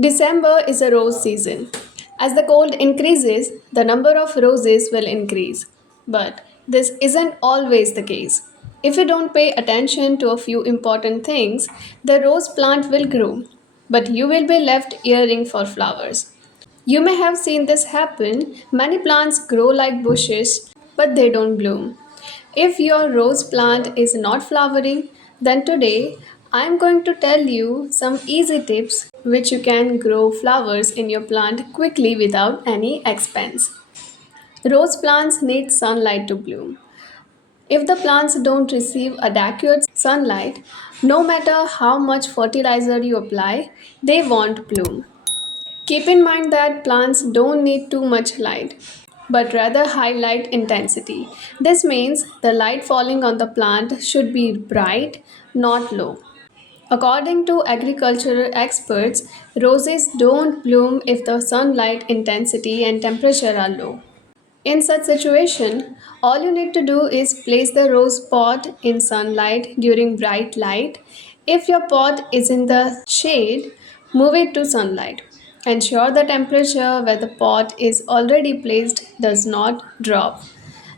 December is a rose season. As the cold increases, the number of roses will increase. But this isn't always the case. If you don't pay attention to a few important things, the rose plant will grow, but you will be left yearning for flowers. You may have seen this happen. Many plants grow like bushes, but they don't bloom. If your rose plant is not flowering, then today I am going to tell you some easy tips which you can grow flowers in your plant quickly without any expense. Rose plants need sunlight to bloom. If the plants don't receive adequate sunlight, no matter how much fertilizer you apply, they won't bloom. Keep in mind that plants don't need too much light, but rather high light intensity. This means the light falling on the plant should be bright, not low. According to agricultural experts, roses don't bloom if the sunlight intensity and temperature are low. In such situation, all you need to do is place the rose pot in sunlight during bright light. If your pot is in the shade, move it to sunlight. Ensure the temperature where the pot is already placed does not drop.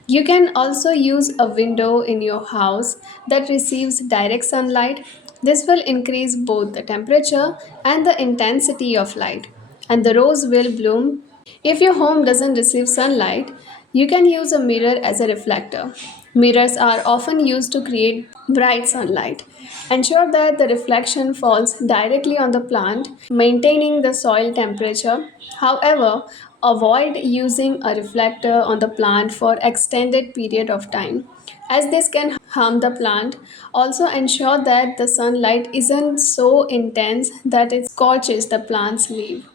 You can also use a window in your house that receives direct sunlight. This will increase both the temperature and the intensity of light, and the rose will bloom. If your home doesn't receive sunlight, you can use a mirror as a reflector. Mirrors are often used to create bright sunlight. Ensure that the reflection falls directly on the plant, maintaining the soil temperature. However, avoid using a reflector on the plant for extended period of time as this can harm the plant. Also ensure that the sunlight isn't so intense that it scorches the plant's leaf.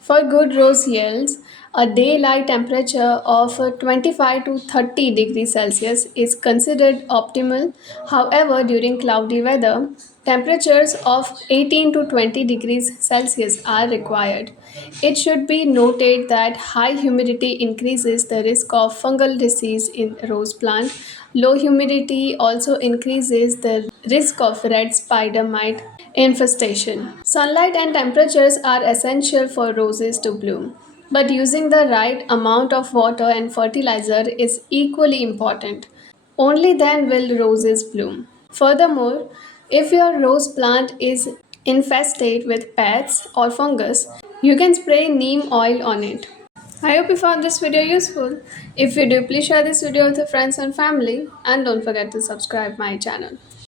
For good rose yields, a daylight temperature of 25 to 30 degrees Celsius is considered optimal. However, during cloudy weather, temperatures of 18 to 20 degrees Celsius are required. It should be noted that high humidity increases the risk of fungal disease in rose plant. Low humidity also increases the risk of red spider mite infestation. Sunlight and temperatures are essential for roses to bloom, but using the right amount of water and fertilizer is equally important. Only then will roses bloom. Furthermore, if your rose plant is infested with pests or fungus, you can spray neem oil on it. I hope you found this video useful. If you do, please share this video with your friends and family and don't forget to subscribe my channel.